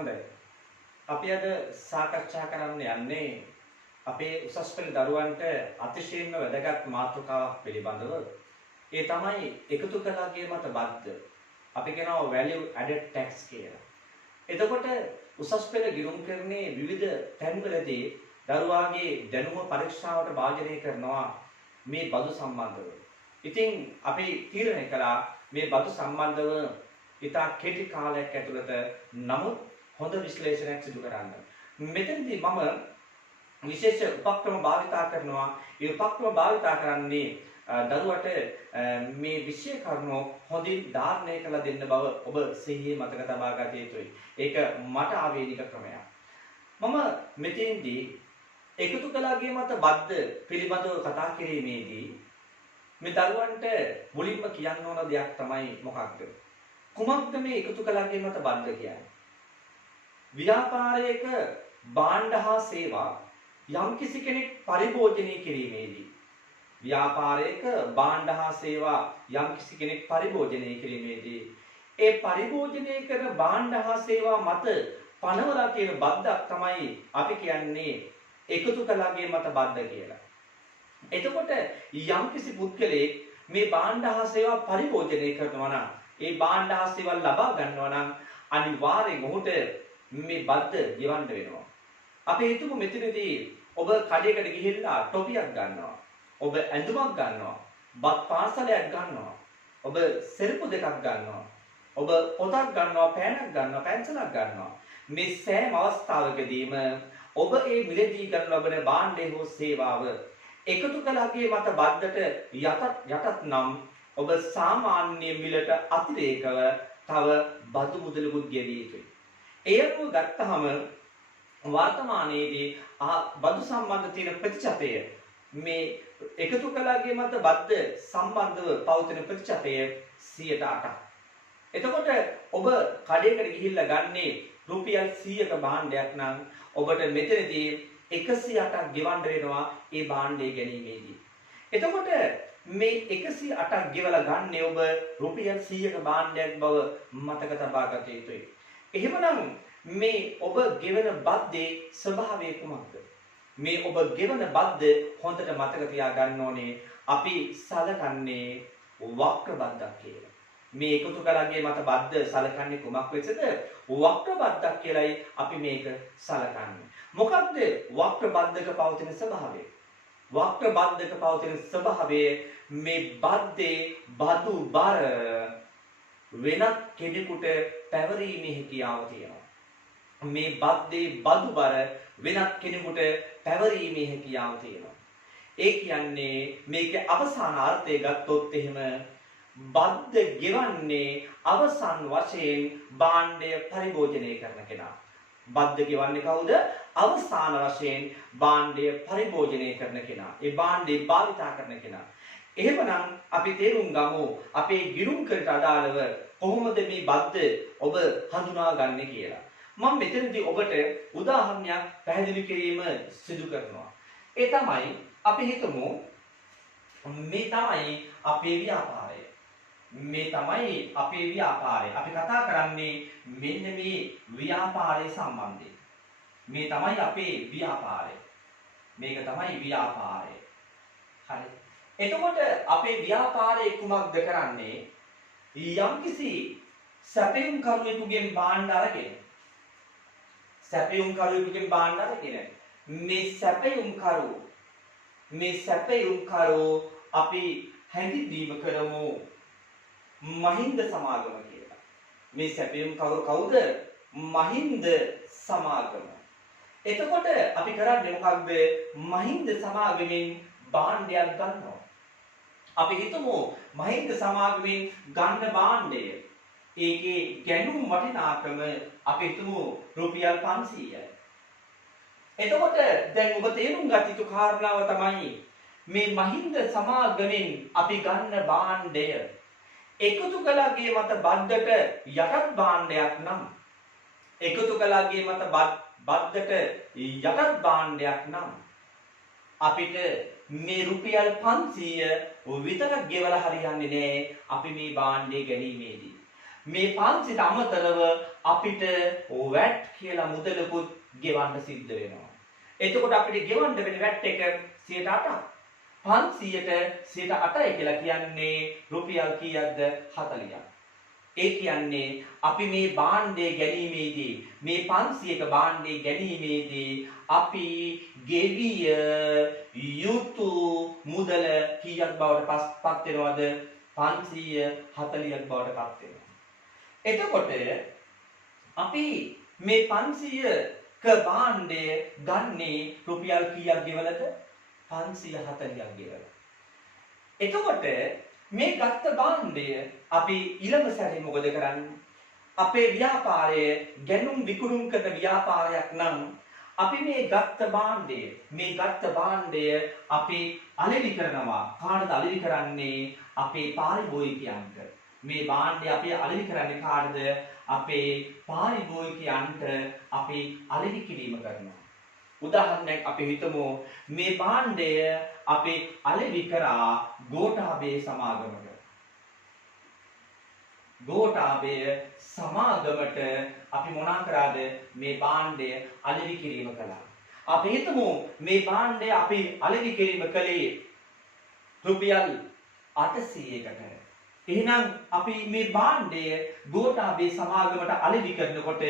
හොඳයි. අපි අද සාකච්ඡා කරන්න යන්නේ අපේ උසස් පෙළ දරුවන්ට අතිශයින්ම වැදගත් මාතෘකාවක් පිළිබඳව. ඒ තමයි එකතු කළාගේ මත බද්ද. අපි කියනවා value added tax කියලා. එතකොට උසස් පෙළ ගිණුම් කරන්නේ විවිධ තැන්වලදී දරුවාගේ දැනුම පරීක්ෂාවට භාජනය කරනවා මේ බදු සම්බන්ධව. ඉතින් අපි තීරණය කළා මේ බදු සම්බන්ධව ඉතා කෙටි කාලයක් ඇතුළත නමුත් හොඳ විශ්ලේෂණයක් සිදු කරන්න. මෙතනදී මම විශේෂ උපක්‍රම භාවිතා කරනවා. ඒ උපක්‍රම භාවිතා කරන්නේ දරුවට මේ විෂය කරුණු හොඳින් ධාරණය කළ දෙන්න බව ඔබ සිහියේ මතක තබා ගත යුතුයි. ඒක මට ආවේනික ක්‍රමයක්. මම මෙතෙන්දී එකතු කළාගේ මත බද්ද පිළිබඳව කතා කිරීමේදී මේ දරුවන්ට මුලින්ම කියන්න ඕන දෙයක් තමයි මොකක්ද? කුමක්ද මේ එකතු කළාගේ මත බද්ද කියන්නේ? ව්‍යාපාරයක භාණ්ඩ හා සේවා යම්කිසි කෙනෙක් පරිභෝජනය කිරීමේදී ව්‍යාපාරයක භාණ්ඩ හා සේවා යම්කිසි කෙනෙක් පරිභෝජනය කිරීමේදී ඒ පරිභෝජනය කරන භාණ්ඩ හා සේවා මත පනවලා තියෙන බද්දක් තමයි අපි කියන්නේ එකතු කළාගේ මත බද්ද කියලා. එතකොට යම්කිසි පුද්ගලයෙක් මේ භාණ්ඩ හා සේවා පරිභෝජනය කරනවා නම් ඒ භාණ්ඩ හා සේවා ලබා ගන්නවා නම් අනිවාර්යෙන් ඔහුට මේ බද්ද ගෙවන්න වෙනවා. අපි හිතමු මෙතනදී ඔබ කඩේකට ගිහිල්ලා ටොපියක් ගන්නවා. ඔබ ඇඳුමක් ගන්නවා. බත් පාසලයක් ගන්නවා. ඔබ සෙරපු දෙකක් ගන්නවා. ඔබ පොතක් ගන්නවා, පෑනක් ගන්නවා, පැන්සලක් ගන්නවා. මේ සෑම අවස්ථාවකදීම ඔබ ඒ මිලදී ගන්න ලබන භාණ්ඩය හෝ සේවාව එකතු කළාගේ මත බද්දට යටත් නම් ඔබ සාමාන්‍ය මිලට අතිරේකව තව බදු මුදලකුත් ගෙවිය යුතුයි. ඒකව ගත්තහම වර්තමානයේදී බදු සම්බන්ධ තියෙන ප්‍රතිශතය මේ එකතු කළාගේ මත බද්ද සම්බන්ධව පවතින ප්‍රතිශතය 108ක්. එතකොට ඔබ කඩේකට ගිහිල්ලා ගන්නේ රුපියල් 100ක භාණ්ඩයක් නම් ඔබට මෙතනදී 108ක් ගෙවන්න වෙනවා ඒ භාණ්ඩය ගැනීමේදී. එතකොට මේ 108ක් ගෙවලා ගන්නේ ඔබ රුපියල් 100ක භාණ්ඩයක් බව මතක තබා ගත යුතුයි. එහෙමනම් මේ ඔබ ගෙවන බද්දේ ස්වභාවය කුමක්ද? මේ ඔබ ගෙවන බද්ද හොඳට මතක තියාගන්න ඕනේ. අපි සලකන්නේ වක්‍ර බද්දක් කියලා. මේ එකතු කළාගේ මත බද්ද සලකන්නේ කුමක් ලෙසද? වක්‍ර බද්දක් කියලායි අපි මේක සලකන්නේ. මොකක්ද වක්‍ර බද්දක පවතින ස්වභාවය? වක්‍ර බද්දක පවතින ස්වභාවය මේ බද්දේ බදු බර වෙනත් කෙනෙකුට පැවරීමේ හැකියාව තියෙනවා. මේ බද්දේ බදු බර වෙනත් කෙනෙකුට පැවරීමේ හැකියාව තියෙනවා. ඒ කියන්නේ මේකේ අවසාන අර්ථය ගත්තොත් එහෙම බද්ද ගෙවන්නේ අවසන් වශයෙන් භාණ්ඩය පරිභෝජනය කරන කෙනා. බද්ද ගෙවන්නේ කවුද? අවසාන වශයෙන් භාණ්ඩය පරිභෝජනය කරන කෙනා. ඒ භාණ්ඩය භාවිතා කරන කෙනා. එහෙමනම් අපි තේරුම් ගමු අපේ ගිණුම් කරට අදාළව කොහොමද මේ බද්ද ඔබ හඳුනාගන්නේ කියලා. මම මෙතනදී ඔබට උදාහරණයක් පැහැදිලි කිරීම සිදු කරනවා. ඒ තමයි අපි හිතමු මේ තමයි අපේ ව්‍යාපාරය. මේ තමයි අපේ ව්‍යාපාරය. අපි කතා කරන්නේ මෙන්න මේ ව්‍යාපාරය සම්බන්ධයෙන්. මේ තමයි අපේ ව්‍යාපාරය. මේක තමයි ව්‍යාපාරය. හරි. එතකොට අපේ ව්‍යාපාරයේ කුමක්ද කරන්නේ? යම්කිසි සැපයුම් කරුවෙකුගෙන් භාණ්ඩ අරගෙන මේ සැපයුම් කරු අපි හැඳින්වීම කරමු මහින්ද සමාගම කියලා. මේ සැපයුම් කරු කවුද? මහින්ද සමාගම. එතකොට අපි කරන්නේ මොකක්ද? මහින්ද සමාගමෙන් භාණ්ඩයක් ගන්නවා. අපි හිතමු මහින්ද සමාගමෙන් ගන්න භාණ්ඩය ඒකේ ගැණුම් වටිනාකම අපි හිතමු රුපියල් 500යි. එතකොට දැන් ඔබ තේරුම් ගත යුතු කාරණාව තමයි මේ මහින්ද සමාගමෙන් අපි ගන්න භාණ්ඩය එකතු කළාගේ මත බද්දට යටත් භාණ්ඩයක් නම් අපිට මේ රුපියල් 500 විතරක් ගෙවලා හරියන්නේ නැහැ අපි මේ භාණ්ඩය ගැනීමේදී. මේ 500ට අමතරව අපිට වැට් කියලා මුදලකුත් ගෙවන්න සිද්ධ වෙනවා. එතකොට අපිට ගෙවන්න වෙන වැට් එක 8%. 500ට 8%යි කියලා කියන්නේ රුපියල් කීයක්ද? 40ක්. ඒ කියන්නේ අපි මේ භාණ්ඩය ගැනීමේදී මේ 500ක භාණ්ඩය ගැනීමේදී අපි ගෙවිය යුතු මුදල කීයක් බවට පත් වෙනවද? 540ක් බවට පත් වෙනවා. එතකොට අපි මේ 500ක භාණ්ඩය ගන්නේ රුපියල් කීයක් ගෙවලද? 540ක් ගෙවලා. එතකොට මේ ගත්ත භාණ්ඩය අපි ඊළඟ සැරේ මොකද කරන්නේ? අපේ ව්‍යාපාරය ගැනුම් විකුණුම් කරන ව්‍යාපාරයක් නම් අපි මේ ගත්ත භාණ්ඩය අපි අලෙවි කරනවා. කාටද අලෙවි කරන්නේ? අපේ පාරිභෝගිකයන්ට. මේ භාණ්ඩය අපි අලෙවි කරන්නේ කාටද? අපේ පාරිභෝගිකයන්ට අපි අලෙවි කිරීම කරනවා. උදාහරණයක් අපි හිතමු මේ භාණ්ඩය අපි අලෙවි කරා ගෝඨාභය සමාගමට. ගෝඨාභය සමාගමට අපි මොනා කරාද? මේ භාණ්ඩය අලෙවි කිරීම කළා. අපි හිතමු මේ භාණ්ඩය අපි අලෙවි කිරීම කළේ රුපියල් 800කට. එහෙනම් අපි මේ භාණ්ඩය ගෝඨාභය සමාගමට අලෙවි කරනකොට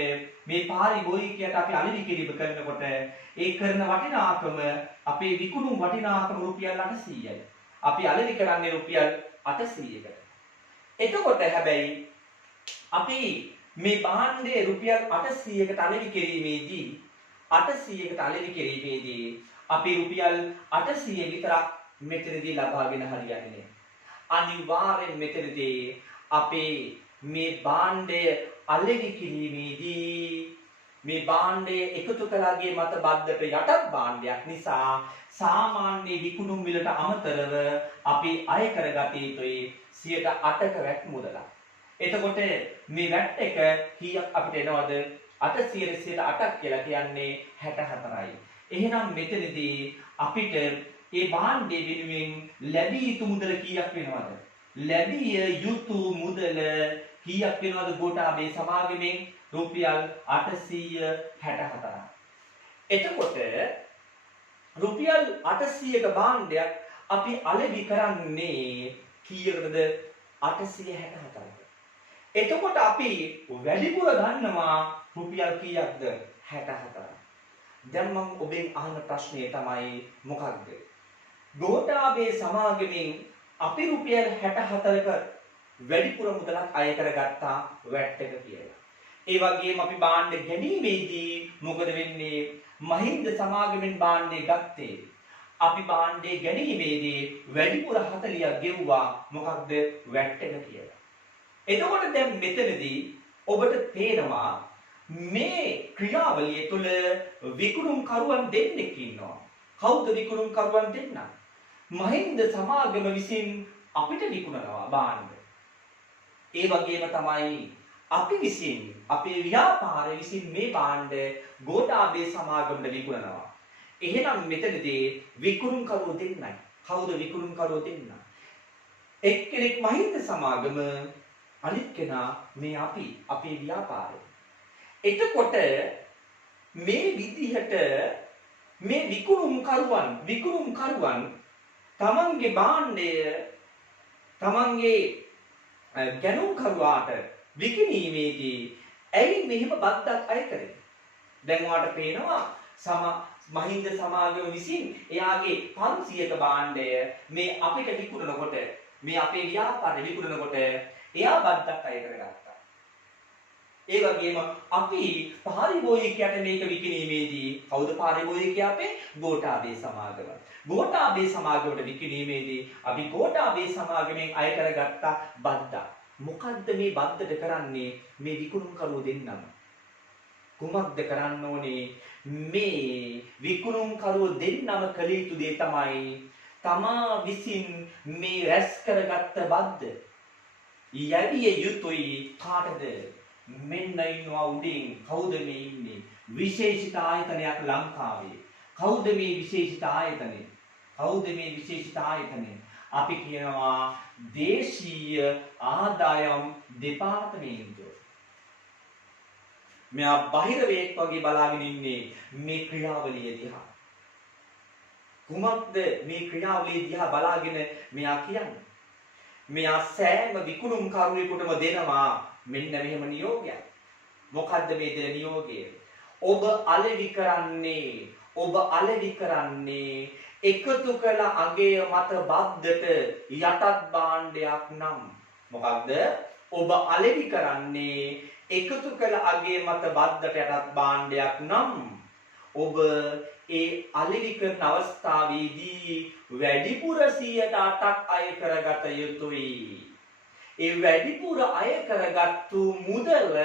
මේ පාරිභෝගිකයට අපි අලෙවි කිරීම කරනකොට ඒ කරන වටිනාකම අපේ විකුණුම් වටිනාකම රුපියල් 800යි. අපි අලෙවි කරන්නේ රුපියල් 800කට. එතකොට හැබැයි අපි මේ භාණ්ඩය රුපියල් 800කට අලෙවි කිරීමේදී අපි රුපියල් 800 විතරක් මෙතනදී ලබාගෙන හරියන්නේ නැහැ. අනිවාර්යෙන් මෙතනදී අපේ මේ භාණ්ඩය අලෙවි කිරීමේදී මේ භාණ්ඩය එකතු කළාගේ මත බද්දට යටත් භාණ්ඩයක් නිසා සාමාන්‍ය විකුණුම් මිලට අමතරව අපි අය කරගත යුතුයි 8%ක වැට් මුදලක්. එතකොට මේ වැට් එක කීයක් අපිට එනවද? 800ට 8%ක් කියලා කියන්නේ 64යි. එහෙනම් මෙතනදී අපිට මේ භාණ්ඩය වෙනුවෙන් ලැබිය යුතු මුදල කීයක් වෙනවද? ලැබිය යුතු මුදල කීයක් වෙනවද? ගෝඨාභය සමාගමෙන් රුපියල් 864ක්. එතකොට රුපියල් 800ක භාණ්ඩයක් අපි අලෙවි කරන්නේ කීයකටද? 864කට. එතකොට අපි වැඩිපුර ගන්නවා රුපියල් කීයක්ද? 64ක්. දැන් මම ඔබෙන් අහන ප්‍රශ්නය තමයි මොකක්ද? ගෝඨාභය සමාගමෙන් අපි රුපියල් 64ක වැඩිපුර මුදලක් අය කරගත්තා වැට් එක කියලා. ඒ වගේම අපි භාණ්ඩ ගැනීමේදී මොකද වෙන්නේ? මහින්ද සමාගමෙන් භාණ්ඩය ගත්තේ. අපි භාණ්ඩය ගැනීමේදී වැඩිපුර 40ක් ගෙවුවා. මොකක්ද? වැට් එක කියලා. එතකොට දැන් මෙතනදී ඔබට තේරෙනවා මේ ක්‍රියාවලිය තුළ විකුණුම් කරුවන් දෙන්නෙක් ඉන්නවා. කවුද විකුණුම් කරුවන් දෙන්න? මහින්ද සමාගම විසින් අපිට විකුණනවා භාණ්ඩ. ඒ වගේම තමයි අපි විසින් අපේ ව්‍යාපාරය විසින් මේ භාණ්ඩ ගෝඨාභය සමාගමට විකුණනවා. එහෙනම් මෙතනදී විකුණුම් කරුවෝ දෙන්නයි. කවුද විකුණුම් කරුවෝ දෙන්න? එක්කෙනෙක් මහින්ද සමාගම, අනිත් කෙනා මේ අපේ ව්‍යාපාරය. එතකොට මේ විදිහට මේ විකුණුම් කරුවන් තමන්ගේ භාණ්ඩය තමන්ගේ ගැනුම් කරුවාට විකිණීමේදී ඇයි මෙහෙම බද්දක් අය කරේ? දැන් ඔයාලට පේනවා මහින්ද සමාගම විසින් එයාගේ 500ක භාණ්ඩය මේ අපිට විකුණනකොට මේ අපේ ව්‍යාපාරේ විකුණනකොට එයා බද්දක් අය කරගත්තා. ඒ වගේම අපි පාරිභෝගිකයට මේක විකිණීමේදී කවුද පාරිභෝගිකයා? අපේ ගෝඨාභය සමාගම. ගෝඨාභය සමාගමට විකිණීමේදී අපි ගෝඨාභය සමාගමෙන් අය කරගත්ත බද්දක්. මොකද්ද මේ බද්දට කරන්නේ? මේ විකුණුම් කරුවෝ දෙන්නම. කුමක්ද කරන්න ඕනේ? මේ විකුණුම් කරුවෝ දෙන්නම කළ යුතු දේ තමයි තමා විසින් මේ රැස් කරගත්ත බද්ද යැවිය යුතුයි. කාටද? මෙන්න ඉන්නවා උඩින්. කවුද මේ ඉන්නේ? විශේෂිත ආයතනයක් ලංකාවේ. කවුද මේ විශේෂිත ආයතනය? අපි කියනවා දේශීය ආදායම් දෙපාර්තමේන්තුව. මෙයා බහිරවේක් වගේ බලාගෙන ඉන්නේ මේ ක්‍රියාවලිය දිහා. කුමක්ද මේ ක්‍රියාවලිය දිහා බලාගෙන මෙයා කියන්නේ? මෙයා සෑම විකුණුම් කරුවෙකුටම දෙනවා මෙන්න මෙහෙම නියෝගයක්. මොකද්ද මේ දෙන නියෝගය? ඔබ අලෙවි කරන්නේ එකතු කළ අගය මත බද්දට යටත් භාණ්ඩයක් නම්. මොකක්ද? ඔබ අලෙවි කරන්නේ එකතු කළ අගය මත බද්දට යටත් භාණ්ඩයක් නම් ඔබ ඒ අලෙවි කරන අවස්ථාවේදී වැඩිපුර 108ක් අය කරගත යුතුයි. ඒ වැඩිපුර අය කරගත්තු මුදල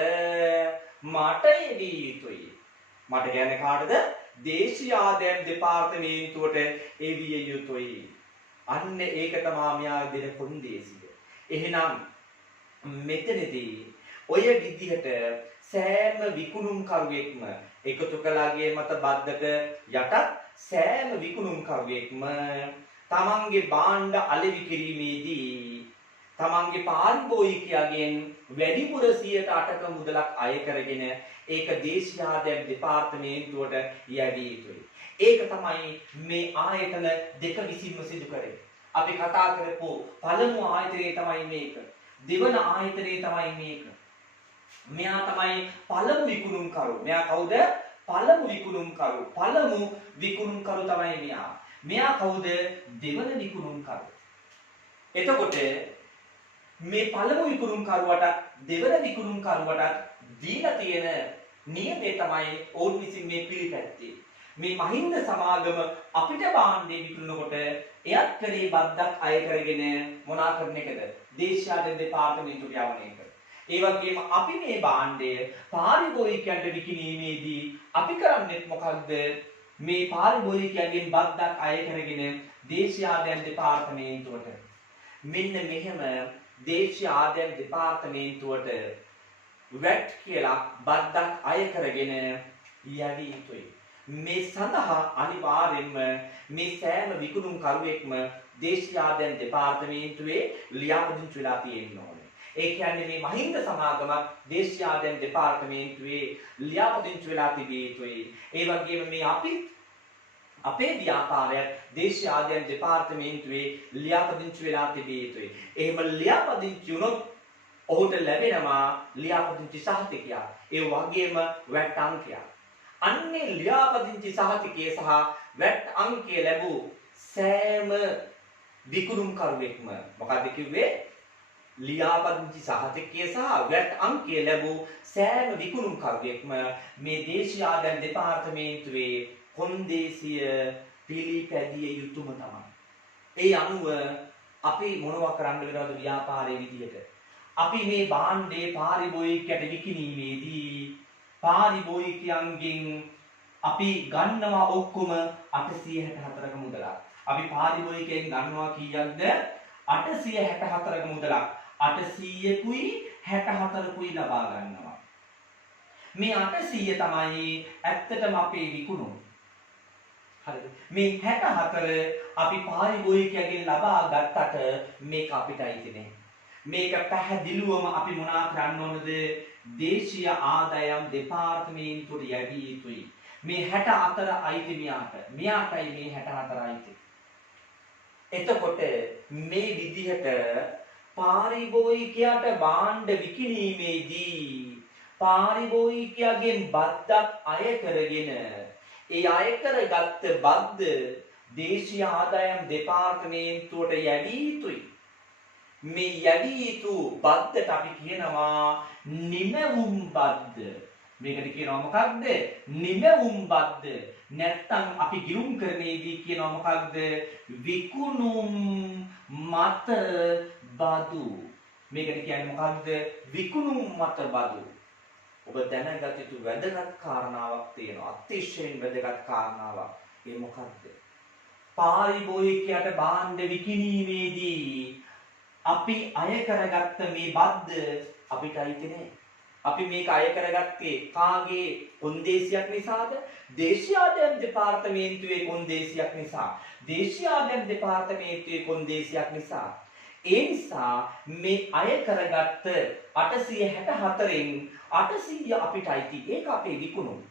මට එවිය යුතුයි. මට කියන්නේ කාටද? දේශීය ආදායම් දෙපාර්තමේන්තුවට එවිය යුතුයි. අන්න ඒක තමයි මෙයා දෙන කොන්දේසිය. එහෙනම් මෙතනදී ඔය විදිහට සෑම විකුණුම් කරුවෙක්ම එකතු කළාගේ මත බද්දට යටත් සෑම විකුණුම් කරුවෙක්ම තමන්ගේ භාණ්ඩ අලෙවි කිරීමේදී තමන්ගේ පාරිභෝගිකයන්ගෙන් වැඩිපුර 108ක මුදලක් අය කරගෙන ඒක දේශීය ආදායම් දෙපාර්තමේන්තුවට යැවිය යුතුයි. ඒක තමයි මේ ආයතන දෙක විසින්ම සිදු කරේ. අපි කතා කරපු පළමු ආයතනය තමයි මේක. දෙවන ආයතනය තමයි මේක. මෙයා තමයි පළමු විකුණුම් කරු. මෙයා කවුද? පළමු විකුණුම් කරු. පළමු විකුණුම් කරු තමයි මෙයා. මෙයා කවුද? දෙවන විකුණුම් කරු. එතකොට මේ පළමු විකුණුම් කරුවට දෙවන විකුණුම් කරුවට දීලා තියෙන නියමය තමයි ඕන් විසින් මේ පිළිපැත්තේ. මේ මහින්ද සමාගම අපිට භාණ්ඩේ විකුණනකොට එයත් කලේ බද්දක් අය කරගෙන මොනා කරන එකද? දේශීය ආදායම් දෙපාර්තමේන්තුවට යවන එක. ඒ වගේම අපි මේ භාණ්ඩය පාරිභෝගිකයන්ට විකිණීමේදී අපි කරන්නේ මොකක්ද? මේ පාරිභෝගිකයන්ගෙන් බද්දක් අය කරගෙන දේශීය ආදායම් දෙපාර්තමේන්තුවට මෙන්න මෙහෙම දේශීය ආදායම් දෙපාර්තමේන්තුවට වැට් කියලා බද්දක් අය කරගෙන යවි යුතුයි. මේ සඳහා අනිවාර්යෙන්ම මේ සෑම විකුණුම් කරුවෙක්ම දේශීය ආදායම් දෙපාර්තමේන්තුවේ ලියාපදිංචි වෙලා තියෙන්න ඕනේ. ඒ කියන්නේ මේ මහින්ද සමාගම දේශීය ආදායම් දෙපාර්තමේන්තුවේ ලියාපදිංචි වෙලා තිබිය යුතුයි. ඒ වගේම මේ අපේ ව්‍යාපාරයක් දේශීය ආදායම් දෙපාර්තමේන්තුවේ ලියාපදිංචි වෙලා තිබිය යුතුයි. එහෙම ලියාපදිංචි වුණොත් ඔහුට ලැබෙනවා ලියාපදිංචි සහතිකයක්. ඒ වගේම වැට් අංකයක්. අන්නේ ලියාපදිංචි සහතිකය සහ වැට් අංකය ලැබූ සෑම විකුණුම් කරුවෙක්ම මොකද කිව්වේ? ලියාපදිංචි සහතිකය සහ වැට් අංකය ලැබූ සෑම විකුණුම් කරුවෙක්ම මේ දේශීය ආදායම් දෙපාර්තමේන්තුවේ කොන්දේසිය පිළිපැදිය යුතුම තමයි. ඒ අනුව අපි මොනවා කරන්න වෙනවද ව්‍යාපාරයේ විදියට? අපි මේ භාණ්ඩේ පාරිභෝගිකයට විකිණීමේදී පාරිභෝගිකයන්ගෙන් අපි ගන්නවා ඔක්කොම 864ක මුදලක්. අපි පාරිභෝගිකයන් ගන්නවා කීයක්ද? 864ක මුදලක්. 800කුයි 64කුයි ලබා ගන්නවා. මේ 800 තමයි ඇත්තටම අපේ විකුණුම. හරිද? මේ 64 අපි පාරිභෝගිකයන්ගෙන් ලබා ගත්තට මේක අපිට අයිති නෑ. මේක පැහැදිලිවම අපි මොනා කරන්න ඕනද? දේශීය ආදායම් දෙපාර්තමේන්තුවට යැවිය යුතුයි. මේ 64 අයිති මෙයාට. මෙයාටයි මේ 64 අයිති. එතකොට මේ විදිහට පාරිභෝගිකයාට භාණ්ඩ විකිණීමේදී පාරිභෝගිකයාගෙන් බද්දක් අය කරගෙන ඒ අය කරගත්ත බද්ද දේශීය ආදායම් දෙපාර්තමේන්තුවට යැවිය යුතුයි. මේ යැවිය යුතු බද්දට අපි කියනවා නිමැවුම් බද්ද. මේකට කියනවා මොකක්ද? නිමැවුම් බද්ද. නැත්තම් අපි ගිණුම් කරන්නේදී කියනවා මොකක්ද? විකුණුම් මත බදු. මේකට කියන්නේ මොකක්ද? විකුණුම් මත බදු. ඔබ දැනගත යුතු වැදගත් කාරණාවක් තියෙනවා. අතිශයින් වැදගත් කාරණාවක්. ඒ මොකක්ද? පාරිභෝගිකයාට භාණ්ඩ විකිණීමේදී අපි අය කරගත්ත මේ බද්ද අපිට අයිති නෑ. අපි මේක අය කරගත්තේ කාගේ කොන්දේසියක් නිසාද? දේශීය ආදායම් දෙපාර්තමේන්තුවේ කොන්දේසියක් නිසා. දේශීය ආදායම් දෙපාර්තමේන්තුවේ කොන්දේසියක් නිසා. ඒ නිසා මේ අය කරගත්ත 864න් 800 අපිට අයිති. ඒක අපේ විකුණුම්.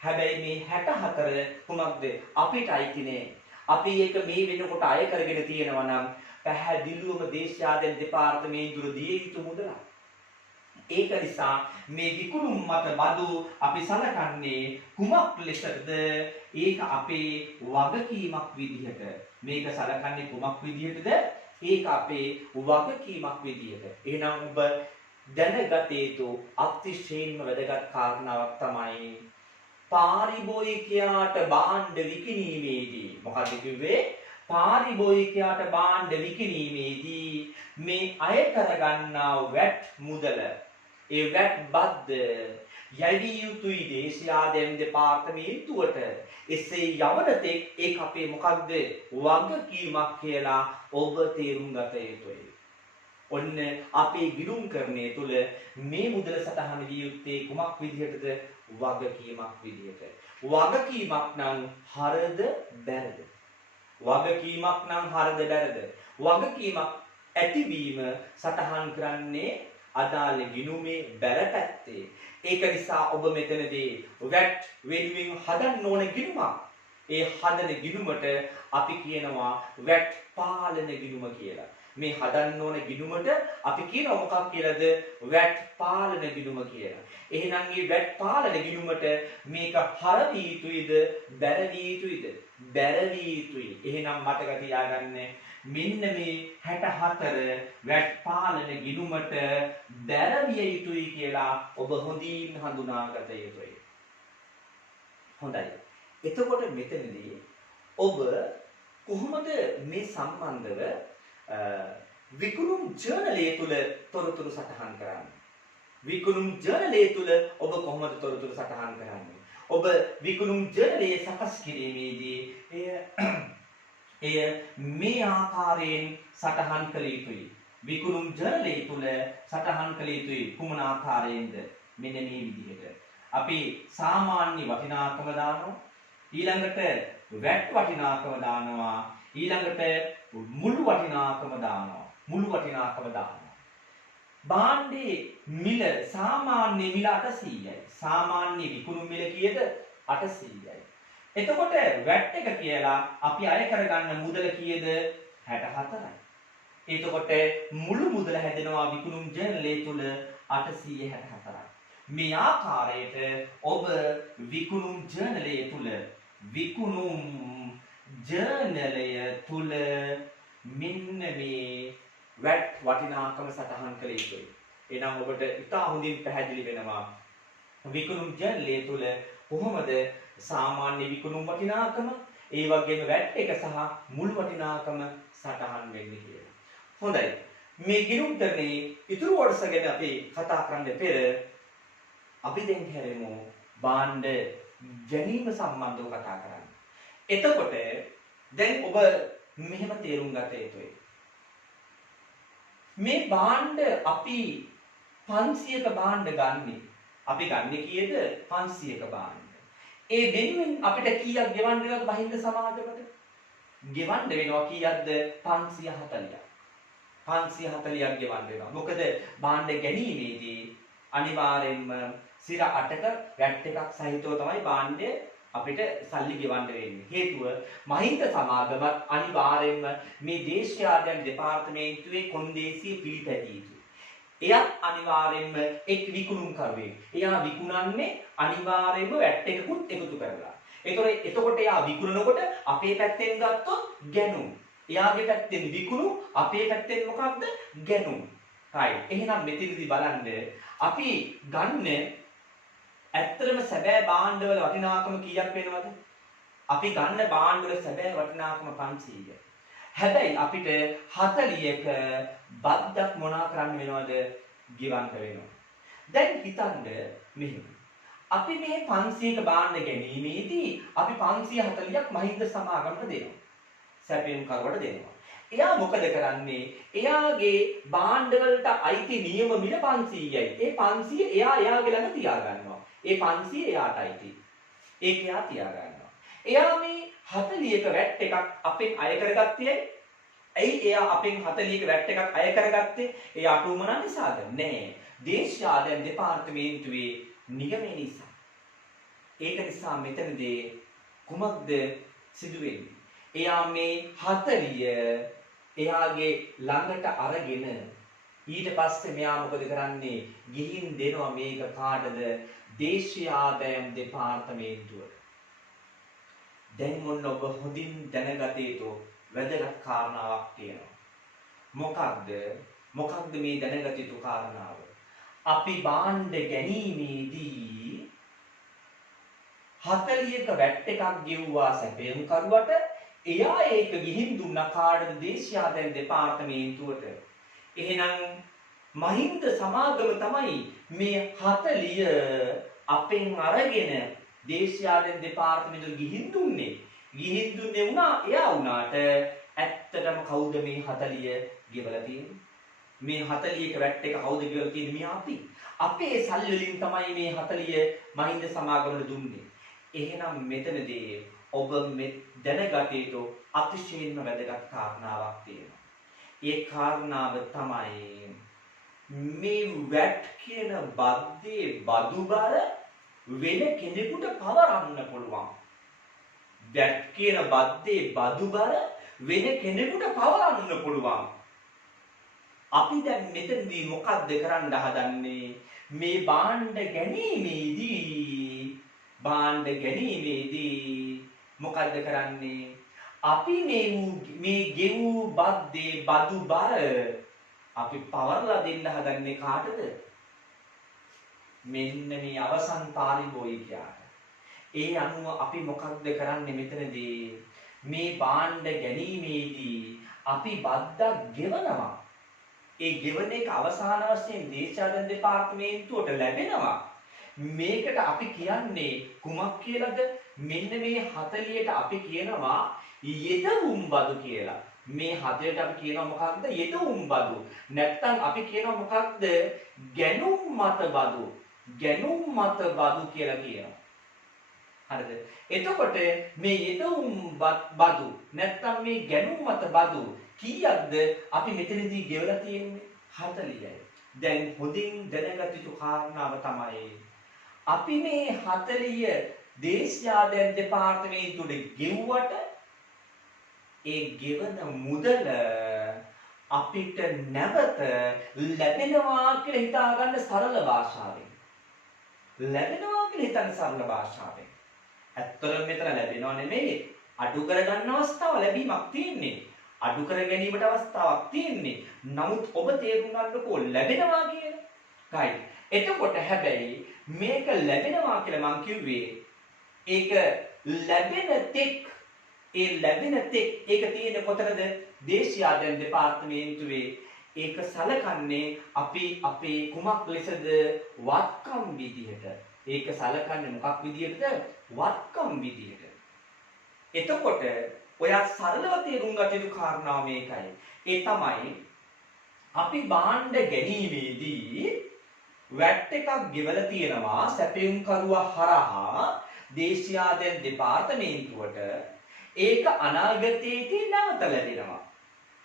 හැබැයි මේ 64 කුමක්ද? අපිට අයිති නෑ. අපි ඒක මේ වෙනකොට අය කරගෙන තියෙනවා නම් පැහැදිලිවම දේශීය ආදායම් දෙපාර්තමේන්තුව දිය යුතු මුදලක්. ඒක නිසා මේ විකුණුම් මත බදු අපි සලකන්නේ කුමක් ලෙසද? ඒක අපේ වගකීමක් විදිහට. මේක සලකන්නේ කුමක් විදිහටද? ඒක අපේ වගකීමක් විදිහට. එහෙනම් ඔබ දැනගත යුතු අතිශයින්ම වැදගත් කාරණාවක් තමයි පාරිභෝගිකයාට භාණ්ඩ විකිණීමේදී මොකද කිව්වේ? පාරිභෝගිකයාට භාණ්ඩ විකිණීමේදී මේ අය කරගන්නා වැට් මුදල ඒ වැට් බද්ද යැවිය යුතුයි දේශීය ආදායම් දෙපාර්තමේන්තුවට. එසේ යවන තෙක් ඒක අපේ මොකක්ද? වගකීමක් කියලා ඔබ තේරුම් ගත යුතුයි. ඔන්න අපේ ගිණුම්කරණය තුළ මේ මුදල සටහන විය යුත්තේ කුමක් විදිහටද? වගකීමක් විදිහට. වගකීමක් නම් හරද බැරද? වගකීමක් නම් හරද බැරද? වගකීමක් ඇතිවීම සටහන් කරන්නේ අදාළ ගිණුමේ බැර පැත්තේ. ඒක නිසා ඔබ මෙතනදී වැට් වෙනුවෙන් හදන්න ඕන ගිණුමක්. ඒ හදන ගිණුමට අපි කියනවා වැට් පාලන ගිණුම කියලා. මේ හදන්න ඕන ගිණුමට අපි කියනවා මොකක් කියලාද? වැට් පාලන ගිණුම කියලා. එහෙනම් මේ වැට් පාලන ගිණුමට මේක හර විය යුතුයිද? බැර විය යුතුයිද? බැර විය යුතුයි. එහෙනම් මතක තියාගන්න මෙන්න මේ 64 වැට් පාලන ගිණුමට බැර විය යුතුයි කියලා ඔබ හොඳින් හඳුනාගත යුතුයි. හොඳයි. එතකොට මෙතනදී ඔබ කොහොමද මේ සම්බන්ධව විකුණුම් ජර්නලය තුල තොරතුරු සටහන් කරන්නේ? විකුණුම් ජර්නලය තුල ඔබ කොහොමද තොරතුරු සටහන් කරන්නේ? ඔබ විකුණුම් ජර්නලයේ සකස් කිරීමේදී එය මේ ආකාරයෙන් සටහන් කළ යුතුයි. විකුණුම් ජර්නලය තුල සටහන් කළ යුතුයි. කුමන ආකාරයෙන්ද? මෙන්න මේ විදිහට. අපි සාමාන්‍ය වටිනාකම දානවා. ඊළඟට වැට් වටිනාකම දානවා. ඊළඟට මුළු වටිනාකම දානවා. මුළු වටිනාකම දානවා. භාණ්ඩේ මිල සාමාන්‍ය මිල 800යි. සාමාන්‍ය විකුණුම් මිල කීයද? 800යි. එතකොට වැට් එක කියලා අපි අය කරගන්න මුදල කීයද? 64යි. එතකොට මුළු මුදල හැදෙනවා විකුණුම් ජර්නලය තුල 864යි. මේ ආකාරයට ඔබ විකුණුම් ජර්නලය තුල මෙන්න මේ වැට් වටිනාකම සටහන් කළ යුතුයි. එහෙනම් ඔබට ඉතා හොඳින් පැහැදිලි වෙනවා විකුණුම් ජර්නලය තුල කොහොමද සාමාන්‍ය විකුණුම් වටිනාකම ඒ වගේම වැට් එක සහ මුළු වටිනාකම සටහන් වෙන්නේ කියලා. හොඳයි. මේ ගිණුම්කරණයේ ඉතුරු කොටස ගැන අපි කතා කරන්න පෙර අපි දැන් හැරෙමු භාණ්ඩ ගැනීම සම්බන්ධව කතා කරන්න. එතකොට දැන් ඔබ මෙහෙම තේරුම් ගත යුතුයි. මේ භාණ්ඩ අපි 500ක භාණ්ඩ ගන්නෙ. අපි ගන්නෙ කීයද? 500ක භාණ්ඩ. ඒ වෙනුවෙන් අපිට කීයක් ගෙවන්න වෙනවද බහින්ද සමාජකට? ගෙවන්න වෙනවා කීයක්ද? 540ක්. 540ක් ගෙවන්න වෙනවා. මොකද භාණ්ඩ ගැනීමේදී අනිවාර්යෙන්ම සිර 8ක වැට් එකක් සහිතව තමයි භාණ්ඩය අපිට සල්ලි ගෙවන්න වෙන්නේ. හේතුව මහින්ද සමාගමත් අනිවාර්යෙන්ම මේ දේශීය ආදායම් දෙපාර්තමේන්තුවේ කොන්දේසිය පිළිපැදිය යුතුයි. එයත් අනිවාර්යෙන්ම එක් විකුණුම්කරුවෙක්. එයා විකුණන්නේ අනිවාර්යෙන්ම වැට් එකකුත් එකතු කරලා. එතකොට එයා විකුණනකොට අපේ පැත්තෙන් ගත්තොත් ගැනුම්. එයාගේ පැත්තෙන් විකුණු අපේ පැත්තෙන් මොකක්ද? ගැනුම්. right. එහෙනම් මෙතනදී බලන්න අපි ගන්න ඇත්තටම සැබෑ භාණ්ඩවල වටිනාකම කීයක් වෙනවද? අපි ගන්න භාණ්ඩවල සැබෑ වටිනාකම 500යි. හැබැයි අපිට 40ක බද්දක් මොනා කරන්න වෙනවද? ගෙවන්න වෙනවා. දැන් හිතන්න මෙහෙම. අපි මේ 500ක භාණ්ඩ ගැනීමේදී අපි 540ක් මහින්ද සමාගමට දෙනවා. සැපයුම් කරුවට දෙනවා. එයා මොකද කරන්නේ? එයාගේ භාණ්ඩ වලට අයිති නියම මිල 500යි. ඒ 500 එයාගේ ළඟ තියා ගන්නවා. ඒ 500 එයාට අයිති. ඒක එයා තියා ගන්නවා. එයා මේ 40ක වැට් එකක් අපෙන් අය කරගත්තේ ඇයි? එයා අපෙන් 40ක වැට් එකක් අය කරගත්තේ ඒ අටුමන නිසාද? නෑ. දේශීය ආදායම් දෙපාර්තමේන්තුවේ නිගමනය නිසා. ඒක නිසා මෙතනදී කුමක්ද සිදු වෙන්නේ? එයා මේ 40 එයාගේ ළඟට අරගෙන ඊට පස්සේ මෙයා මොකද කරන්නේ? ගිහින් දෙනවා මේක කාටද? දේශීය ආදායම් දෙපාර්තමේන්තුවට. දැන් මොන ඔබ හොඳින් දැනගත යුතු වැදගත් කාරණාවක් තියෙනවා. මොකක්ද මේ දැනගත යුතු කාරණාව? අපි භාණ්ඩ ගැනීමේදී 40ක වැට් එකක් ගෙව්වා සැපයුම් කරුවට එයා ඒක ගිහින් දුන්නා කාටද? දේශීය ආදායම් දෙපාර්තමේන්තුවට. එහෙනම් මහින්ද සමාගම තමයි මේ 40 අපෙන් අරගෙන දේශීය ආදායම් දෙපාර්තමේන්තුවට ගිහින් දුන්නේ. ගිහින් දුන්නේ එයා වුණාට ඇත්තටම කවුද මේ 40 ගෙවලා තියෙන්නේ? මේ 40ක වැට් එක කවුද ගෙවලා තියෙන්නේ? මේ අපි. අපේ සල්ලි වලින් තමයි මේ 40 මහින්ද සමාගමට දුන්නේ. එහෙනම් මෙතනදී ඔබ මේ දැනගත යුතු අතිශයින්ම වැදගත් කාරණාවක් තියෙනවා. ඒ කාරණාව තමයි මේ වැට් කියන බද්දේ බදු බර වෙන කෙනෙකුට පවරන්න පුළුවන්. වැට් කියන බද්දේ බදු බර වෙන කෙනෙකුට පවරන්න පුළුවන්. අපි දැන් මෙතනදී මොකක්ද කරන්න හදන්නේ? මේ භාණ්ඩ ගැනීමේදී මොකද්ද කරන්නේ? අපි මේ ගෙවූ බද්දේ බදු බර අපි පවර්ලා දෙන්න හදන්නේ කාටද? මෙන්න මේ අවසන් පාරිභෝගිකයාට. ඒ අනුව අපි මොකක්ද කරන්නේ මෙතනදී? මේ භාණ්ඩ ගැනීමේදී අපි බද්දක් ගෙවනවා. ඒ ගෙවන එක අවසාන වශයෙන් දේශීය ආදායම් දෙපාර්තමේන්තුවට ලැබෙනවා. මේකට අපි කියන්නේ කුමක් කියලාද? මෙන්න මේ 40ට අපි කියනවා යෙදවුම් බදු කියලා. මේ 40ට අපි කියනවා මොකක්ද? යෙදවුම් බදු. නැත්තම් අපි කියනවා මොකක්ද? ගැනුම් මත බදු. ගැනුම් මත බදු කියලා කියනවා. හරිද? එතකොට මේ යෙදවුම් බදු නැත්තම් මේ ගැනුම් මත බදු කීයක්ද අපි මෙතනදී ගෙවලා තියෙන්නේ? 40යි. දැන් හොඳින් දැනගත යුතු කාරණාව තමයි අපි මේ 40 දේශීය ආදායම් දෙපාර්තමේන්තුවට ගෙවුවට ඒ ගෙවන මුදල අපිට නැවත ලැබෙනවා කියලා හිතාගන්න සරල භාෂාවෙන්. ලැබෙනවා කියලා හිතන්න සරල භාෂාවෙන්. ඇත්තටම මෙතන ලැබෙනව නෙමෙයි, අඩු කරගන්න අවස්ථාව ලැබීමක් තියෙන්නේ. අඩු කර ගැනීමට අවස්ථාවක් තියෙන්නේ. නමුත් ඔබ තේරුම් ගන්නකො ලැබෙනවා කියලා. right. එතකොට හැබැයි මේක ලැබෙනවා කියලා මම කිව්වේ ඒක ලැබෙන තෙක් ඒක තියෙන්නේ කොතනද? දේශීය ආදායම් දෙපාර්තමේන්තුවේ. ඒක සලකන්නේ අපි අපේ කුමක් ලෙසද? වත්කම් විදියට. ඒක සලකන්නේ මොකක් විදියටද? වත්කම් විදියට. එතකොට ඔයා සරලව තේරුම් ගත යුතු කාරණාව මේකයි. ඒ තමයි අපි භාණ්ඩ ගැනීමේදී වැට් එකක් ගෙවලා තියෙනවා සැපයුම් කරුවා හරහා දේශීය ආදායම් දෙපාර්තමේන්තුවට. ඒක අනාගතයේදී නැවත ලැබෙනවා.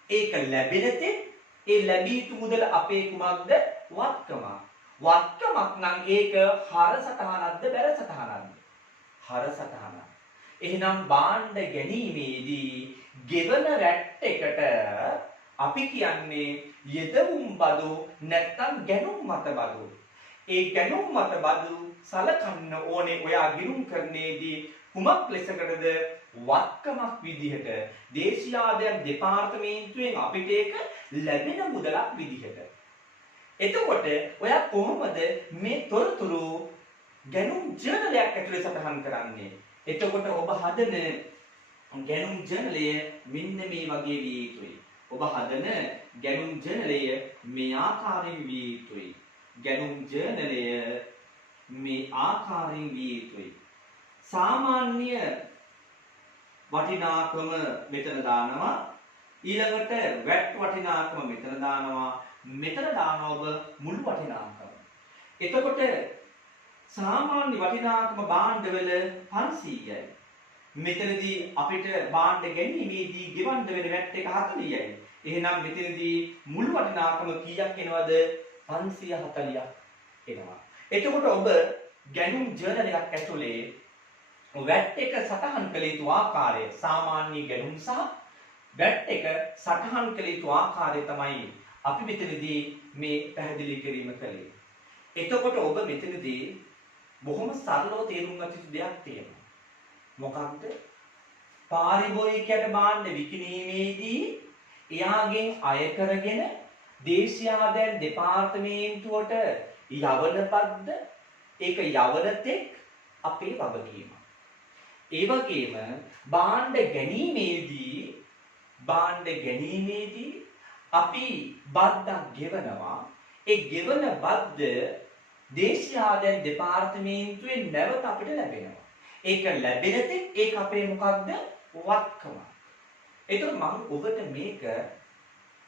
ඒක ලැබෙන තෙක් ඒ ලැබී යුතු මුදල අපේ කුමක්ද? වත්කම. වත්කමක් නම් ඒක හර සටහනක්ද බැර සටහනක්ද? හර සටහනක්. එහෙනම් භාණ්ඩ ගැනීමේදී ගෙවන වැට් එකට අපි කියන්නේ යෙදවුම් බදු නැත්නම් ගැනුම් මත බදු. ඒ ගැනුම් මත බදු සලකන්න ඕනේ ඔයා ගිණුම් කරන්නේදී කුමක් ලෙසකටද? වත්කමක් විදිහට. දේශීය ආදායම් දෙපාර්තමේන්තුවෙන් අපිට ඒක ලැබෙන මුදලක් විදිහට. එතකොට ඔයා කොහොමද මේ තොරතුරු ගැනුම් ජර්නලයක් ඇතුලේ සටහන් කරන්නේ? එතකොට ඔබ හදන ගැනුම් ජර්නලය මෙන්න මේ වගේ විය යුතුයි. ඔබ හදන ගැනුම් ජර්නලය මේ ආකාරයෙන් විය යුතුයි. ගැනුම් ජර්නලය මේ ආකාරයෙන් විය යුතුයි. සාමාන්‍ය වටිනාකම මෙතන දානවා. ඊළඟට වැට් වටිනාකම මෙතන දානවා. මෙතන දානවා ඔබ මුළු වටිනාකම. එතකොට සාමාන්‍ය වටිනාකම භාණ්ඩවල 500යි. මෙතනදී අපිට භාණ්ඩ ගැනීමේදී ගෙවන්න වෙන වැට් එක 40යි. එහෙනම් මෙතනදී මුළු වටිනාකම කීයක් එනවද? 540ක් එනවා. එතකොට ඔබ ගැනුම් ජර්නල් එකක් ඇතුලේ වැට් එක සටහන් කළ යුතු ආකාරය, සාමාන්‍ය ගැනුම් සහ වැට් එක සටහන් කළ යුතු ආකාරය තමයි අපි මෙතනදී මේ පැහැදිලි කිරීම කළේ. එතකොට ඔබ මෙතනදී බොහොම සරලව තේරුම් ගත යුතු දෙයක් තියෙනවා. මොකක්ද? පාරිභෝගිකයට භාණ්ඩ විකිණීමේදී එයාගෙන් අය කරගෙන දේශීය ආදායම් දෙපාර්තමේන්තුවට යවන පද්ද ඒක යවන තෙක් අපේ වගකීම. ඒ වගේම භාණ්ඩ ගැනීමේදී අපි බද්දක් ගෙවනවා. ඒ ගෙවන බද්ද දේශීය ආදායම් දෙපාර්තමේන්තුවේ නැවත අපිට ලැබෙනවා. ඒක ලැබෙන තෙක් ඒක අපේ මොකක්ද? වත්කම. ඒතකොට මම ඔබට මේක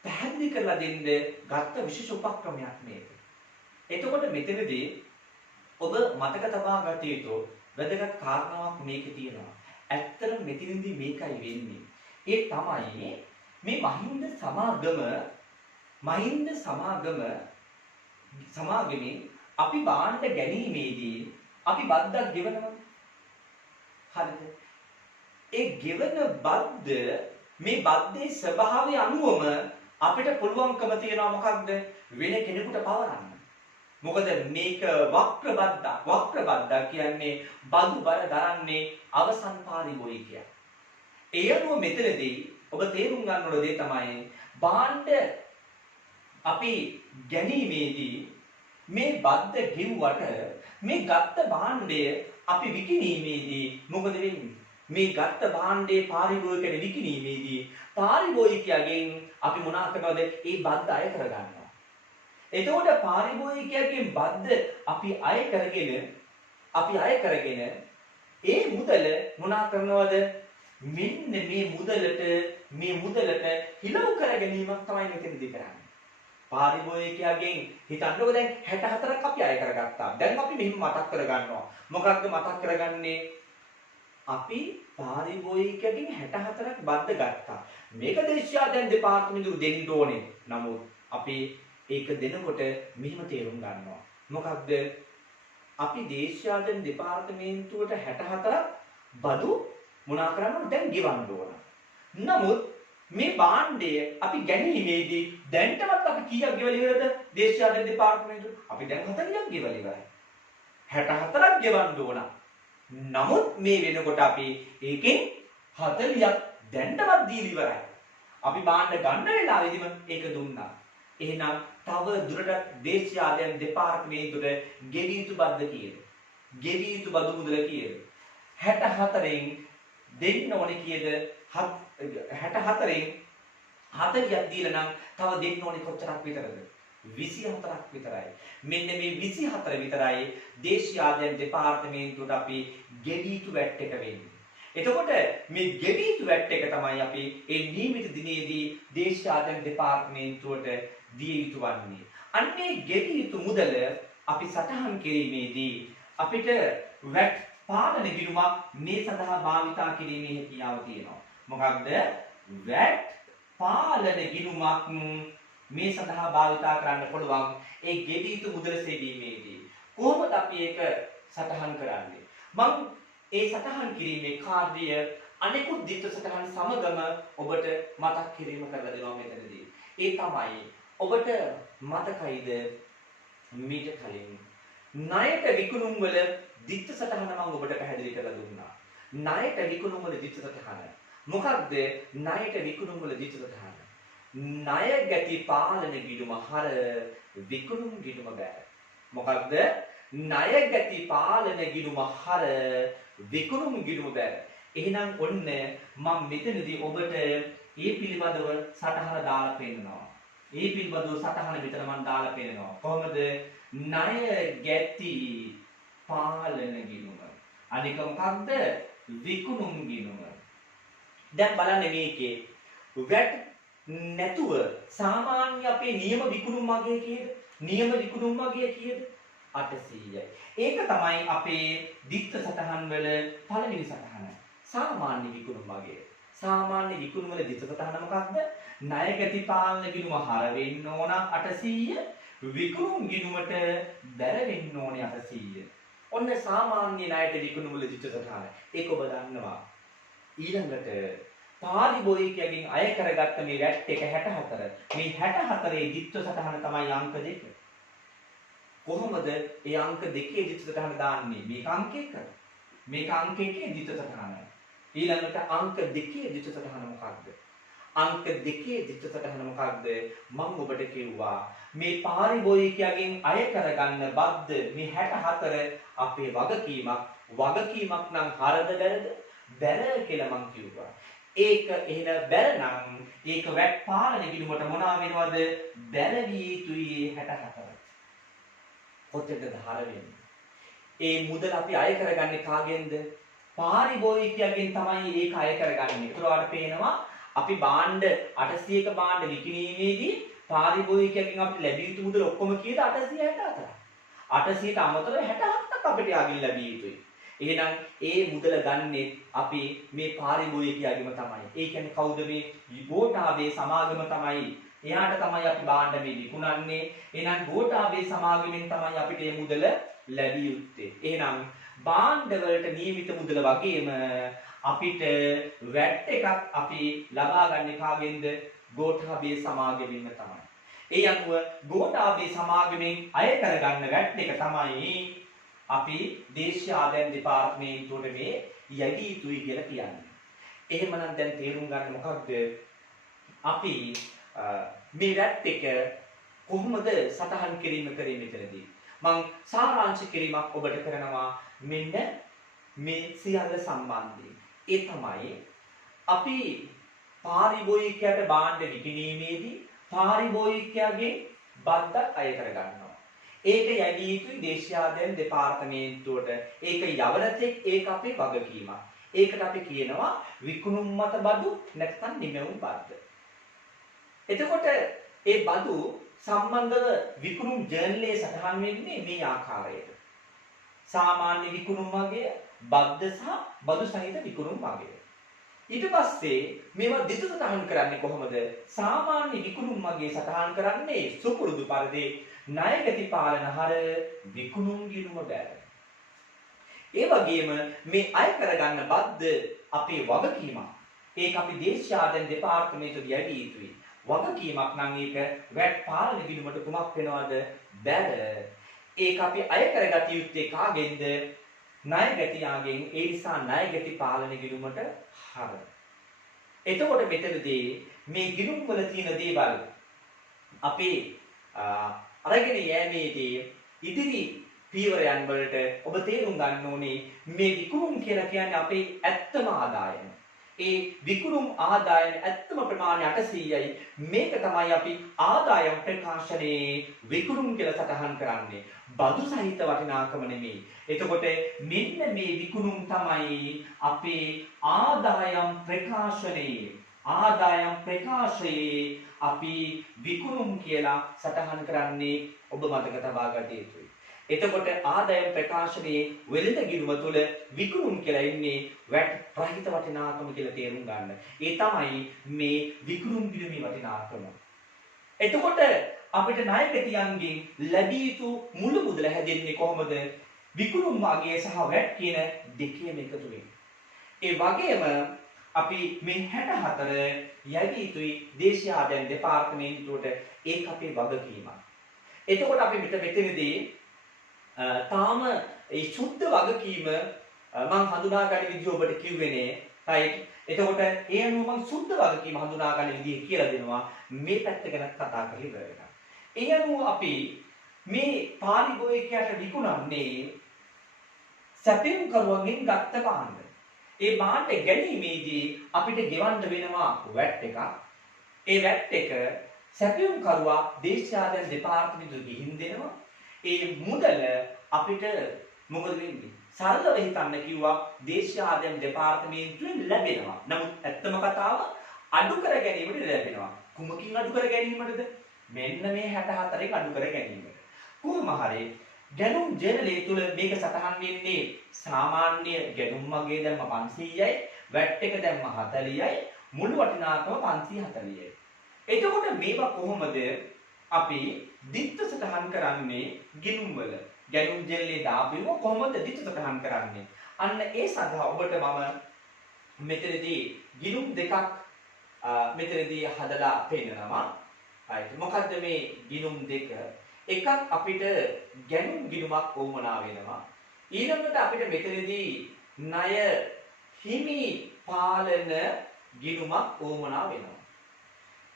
පැහැදිලි කරලා දෙන්න ගත්ත විශේෂ උපක්‍රමයක් මේක. එතකොට මෙතනදී ඔබ මතක තබා ගත යුතු වැදගත් කාරණාවක් මේකේ තියෙනවා. ඇත්තටම මෙතනදී මේකයි වෙන්නේ. ඒ තමයි මේ මහින්ද සමාගමේ අපි භාණ්ඩ ගැනීමේදී අපි බද්දක් ගෙවනවා. හරිද? ඒ ගෙවන බද්ද මේ බද්දේ ස්වභාවය අනුවම අපිට පුළුවන්කම තියනවා මොකක්ද? වෙන කෙනෙකුට පවරන්න. මොකද මේක වක්‍ර බද්දක් කියන්නේ බදු බර දරන්නේ අවසන් පාරිභෝගිකයා. ඒ අනුව මෙතනදී ඔබ තේරුම් ගන්න ඕන දේ තමයි භාණ්ඩ අපි ගැනීමේදී මේ බද්ද ගෙව්වට මේ ගත්ත භාණ්ඩය අපි විකිණීමේදී මොකද වෙන්නේ? මේ ගත්ත භාණ්ඩේ පාරිභෝගිකයට විකිණීමේදී පාරිභෝගිකයාගෙන් අපි මොනවා කරනවද? ඒ බද්ද අය කරගන්නවා. එතකොට පාරිභෝගිකයාගෙන් බද්ද අපි අය කරගෙන ඒ මුදල මොනවා කරනවද? මෙන්න මේ මුදලට හිලව් කර ගැනීමක් තමයි මෙතනදී කරන්නේ. පාරිභෝගිකයාගෙන් හිතන්නකෝ දැන් 64ක් අපි අය කරගත්තා. දැන් අපි මෙහිම මතක් කරගන්නවා. මොකක්ද මතක් කරගන්නේ? අපි පාරිභෝගිකයෙන් 64ක් බද්ද ගත්තා. මේක දේශීය ආදායම් දෙපාර්තමේන්තුවට දෙන්න ඕනේ. නමුත් අපි ඒක දෙනකොට මෙහිම තේරුම් ගන්නවා. මොකක්ද? අපි දේශීය ආදායම් දෙපාර්තමේන්තුවට 64ක් බදු මොනා කරන්නද? දැන් ගෙවන්න ඕන. නමුත් මේ භාණ්ඩය අපි ගැනීමේදී දැන්ටමත් අපි කීයක් ගෙවලා ඉවරද? දේශීය ආදායම් දෙපාර්තමේන්තුවට අපි දැන් 40ක් ගෙවලා ඉවරයි. 64ක් ගෙවන්න ඕන. නමුත් මේ වෙනකොට අපි ඒකෙන් 40ක් දැන්ටවත් දීලා ඉවරයි. අපි භාණ්ඩ ගන්න වෙලාවෙදිම ඒක දුන්නා. එහෙනම් තව දුරටත් දේශීය ආදායම් දෙපාර්තමේන්තුවට ගෙවිය යුතු බද්ද කීයද? ගෙවිය යුතු බදු මුදල කීයද? 64න් දෙන්න ඕනේ කීයද? 64න් 40ක් දීලා නම් තව දෙන්න ඕනේ කොච්චරක් විතරද? 24ක් විතරයි. මෙන්න මේ 24 විතරයි දේශීය ආදායම් දෙපාර්තමේන්තුවට අපි ගෙවි යුතු වැට් එක වෙන්නේ. එතකොට මේ ගෙවි යුතු වැට් එක තමයි අපි ඒ නියමිත දිනේදී දේශීය ආදායම් දෙපාර්තමේන්තුවට දිය යුතු වන්නේ. අන්නේ ගෙවි යුතු මුදල අපි සටහන් කිරීමේදී අපිට වැට් පාලන ගිණුමක් මේ සඳහා භාවිතා කිරීමේ හැකියාව තියෙනවා. මොකක්ද? වැට් පාලන ගිණුමක් මේ සඳහා භාවිතා කරන්න පුළුවන් ඒ ගෙවි යුතු මුදල සෙවීමේදී. කොහොමද අපි ඒක සටහන් කරන්නේ? මම ඒ සටහන් කිරීමේ කාර්යය අනෙකුත් දිත්ත සටහන් සමගම ඔබට මතක් කිරීම කරලා දෙනවා මෙතනදී. ඒ තමයි ඔබට මතකයිද මීට කලින් ණයට විකුණුම් වල දිත්ත සටහන මම ඔබට පැහැදිලි කරලා දුන්නා. ණයට විකුණුම් වල දිත්ත සටහන. මොකක්ද ණයට විකුණුම් වල දිත්ත සටහන? ණය ගැති පාලන ගිණුම හර විකුණුම් ගිණුම බෑ. මොකක්ද? ණය ගැති පාලන ගිණුම හර විකුණුම් ගිණුම බෑ. එහෙනම් ඔන්න මම මෙතනදී ඔබට මේ පිළිබඳව සටහන දාලා පෙන්නනවා. මේ පිළිබඳව සටහන මෙතන මම දාලා පෙන්නනවා. කොහොමද? ණය ගැති පාලන ගිණුම. අනික මොකක්ද? විකුණුම් ගිණුම. දැන් බලන්න මේකේ වැට් නැතුව සාමාන්‍ය අපේ නියම විකුණුම් අගය කීයද? නියම විකුණුම් අගය කීයද? 800යි. ඒක තමයි අපේ දිත්ත සටහන් වල පළවෙනි සටහන. සාමාන්‍ය විකුණුම් අගය. සාමාන්‍ය විකුණුම් වල දිත්ත සටහන මොකක්ද? ණය ගති පාලන ගිණුම හර වෙන්න ඕන 800. විකුණුම් ගිණුමට බැර වෙන්න ඕනේ 800. ඔන්න සාමාන්‍ය ණයට විකුණුම් වල දිත්ත සටහන. ඒක ඔබ දන්නවා. ඊළඟට පාරිභෝගිකයන්ගෙන් අය කරගත්ත මේ වැට් එක 64. මේ 64 දිත්ත සටහන තමයි අංක 2. කොහොමද ඒ අංක 2 දිත්ත සටහන දාන්නේ? මේක අංක 1. මේක අංක 1 දිත්ත සටහන. ඊළඟට අංක 2 දිත්ත සටහන මොකක්ද? අංක 2 දිත්ත සටහන මොකක්ද? මම ඔබට කිව්වා මේ පාරිභෝගිකයන්ගෙන් අය කරගන්න බද්ද මේ 64 අපේ වගකීමක් නම් හරද බැරද? බැර කියලා මං කිව්වා. ඒක එහෙම බැර නම් ඒක වැට් පාලන ගිණුමට මොනවා වෙනවද? බැර විය යුතුයි 64. කොච්චරද හර වෙන්නේ? ඒ මුදල අපි අය කරගන්නේ කාගෙන්ද? පාරිභෝගිකයන්ගෙන් තමයි ඒක අය කරගන්නේ. ඒතර ඔයාලට පේනවා අපි භාණ්ඩ 800ක භාණ්ඩ විකිණීමේදී පාරිභෝගිකයන්ගෙන් අපිට ලැබිය යුතු මුදල ඔක්කොම කීයද? 864. 800ට අමතරව 67ක් අපිට යාගින් ලැබිය යුතුයි. එහෙනම් ඒ මුදල ගන්නේ අපි මේ පාරිභෝගිකයාගෙම තමයි. ඒ කියන්නේ කවුද? මේ ගෝඨාභය සමාගම තමයි. එයාට තමයි අපි භාණ්ඩ මේ විකුණන්නේ. එහෙනම් ගෝඨාභය සමාගමෙන් තමයි අපිට මේ මුදල ලැබිය යුත්තේ. එහෙනම් භාණ්ඩ වලට නියමිත මුදල වගේම අපිට වැට් එකක් අපි ලබා ගන්න කාගෙන්ද? ගෝඨාභය සමාගමෙන්ම තමයි. ඒ අනුව ගෝඨාභය සමාගමෙන් අය කරගන්න වැට් එක තමයි අපි දේශීය ආදායම් දෙපාර්තමේන්තුවට මේ යැදී යුතුයි කියලා කියන්නේ. එහෙමනම් දැන් තේරුම් ගන්න මොකක්ද? අපි මේ වැට් එක කොහොමද සටහන් කිරීම කරේ මෙතනදී? මම සාරාංශ කිරීමක් ඔබට කරනවා මෙන්න මේ සියල්ල සම්බන්ධයෙන්. ඒ තමයි අපි පාරිභෝගිකයට භාණ්ඩ විකිණීමේදී පාරිභෝගිකයාගේ බද්දක් අය කරගන්නවා. ඒක යැදී යුතුයි දේශීය ආදායම් දෙපාර්තමේන්තුවට. ඒක යවනතෙක් ඒක අපේ වගකීමක්. ඒකට අපි කියනවා විකුණුම් මත බදු නැත්නම් නිමැවුම් බද්ද. එතකොට ඒ බදු සම්බන්ධව විකුණුම් ජර්නලයේ සටහන් වෙන්නේ මේ ආකාරයට. සාමාන්‍ය විකුණුම් වගය, බද්ද සහ බදු සහිත විකුණුම් වගය. ඊට පස්සේ මේවා දෙක සටහන් කරන්නේ කොහොමද? සාමාන්‍ය විකුණුම් වගේ සටහන් කරන්නේ සුපුරුදු පරිදි ණය ගති පාලන හර විකුණුම් ගිණුම බැර. ඒ වගේම මේ අය කරගන්න බද්ද අපේ වගකීමක්. ඒක අපි දේශීය ආදායම් දෙපාර්තමේන්තුවට යැවිය යුතුයි. වගකීමක් නම් ඒක වැට් පාලන ගිණුමට කුමක් වෙනවද? බැර. ඒක අපි අය කරගත යුත්තේ කාගෙන්ද? ණය ගැතියාගෙන්. ඒ නිසා ණය ගැති පාලන ගිණුමට හර. එතකොට මෙතනදී මේ ගිණුම් වල තියෙන දේවල් අපි අරගෙන යෑමේදී ඉදිරි පීවරයන් වලට ඔබ තේරුම් ගන්න ඕනේ මේ විකුණුම් කියලා කියන්නේ අපේ ඇත්තම ආදායම. ඒ විකුණුම් ආදායම ඇත්තම ප්‍රමාණය 800යි. මේක තමයි අපි ආදායම් ප්‍රකාශනයේ විකුණුම් කියලා සටහන් කරන්නේ. බදු සහිත වටිනාකම නෙමෙයි. එතකොට මෙන්න මේ විකුණුම් තමයි අපේ ආදායම් ප්‍රකාශයේ අපි විකුණුම් කියලා සටහන් කරන්නේ. ඔබ මතක තබා ගත යුතුයි. එතකොට ආදායම් ප්‍රකාශනයේ වෙළඳ ගිණුම තුල විකුණුම් කියලා ඉන්නේ වැට් රහිත වටිනාකම කියලා තේරුම් ගන්න. ඒ තමයි මේ විකුණුම් ගිණුමේ වටිනාකම. එතකොට අපිට ණය ගැතියන්ගෙන් ලැබිය යුතු මුළු මුදල හැදෙන්නේ කොහොමද? විකුණුම් අගය සහ වැට් කියන දෙකේම එකතුවෙන්. ඒ වගේම අපි මේ 64 යැවිය යුතුයි දේශීය ආදායම් දෙපාර්තමේන්තුවට. ඒක අපේ වගකීමක්. එතකොට අපි මෙතනදී තාම ඒ සුද්ධ වගකීම මම හඳුනා ගන්න විදිහ ඔබට කිව්වේ නෑ. right? එතකොට ඒ අනුව මම සුද්ධ වගකීම හඳුනා ගන්න විදිහ කියලා දෙනවා. මේ පැත්ත ගැන කතා කරලා ඉවර වෙනවා. ඒ අනුව අපි මේ පාරිභෝගිකයට විකුණන්නේ සැපයුම් කරුවන්ගෙන් ගත්ත භාණ්ඩ. ඒ භාණ්ඩ ගැනීමේදී අපිට ගෙවන්න වෙනවා වැට් එකක්. ඒ වැට් එක සැපයුම් කරුවා දේශීය ආදායම් දෙපාර්තමේන්තුවට ගිහින් දෙනවා. ඒ මුදල අපිට මොකද වෙන්නේ? සරලව හිතන්න කිව්වා දේශීය ආදායම් දෙපාර්තමේන්තුවෙන් ලැබෙනවා. නමුත් ඇත්තම කතාව අඩු කර ගැනීමට ලැබෙනවා. කුමකින් අඩු කර ගැනීමටද? මෙන්න මේ 64න් අඩු කර ගැනීමට. කොහොම හරි ගැනුම් ජර්නලයේ තුල මේක සටහන් වෙන්නේ සාමාන්‍ය ගැනුම් මගේ දැම්ම 500යි, වැට් එක දැම්ම 40යි, මුළු වටිනාකම 540යි. එතකොට මේවා කොහොමද අපි දිත්ත සටහන් කරන්නේ ගිණුම් වල? ගැනුම් ජර්නලයේ දාපුවම කොහොමද දිත්ත සටහන් කරන්නේ? අන්න ඒ සඳහා ඔබට මම මෙතනදී ගිණුම් දෙකක් මෙතනදී හදලා පෙන්නනවා. right මොකද්ද මේ ගිණුම් දෙක? එකක් අපිට ගැනුම් ගිණුමක් වුණා වෙනවා. ඊළඟට අපිට මෙතනදී ණය හිමි පාලන ගිණුමක් වුණා වෙනවා.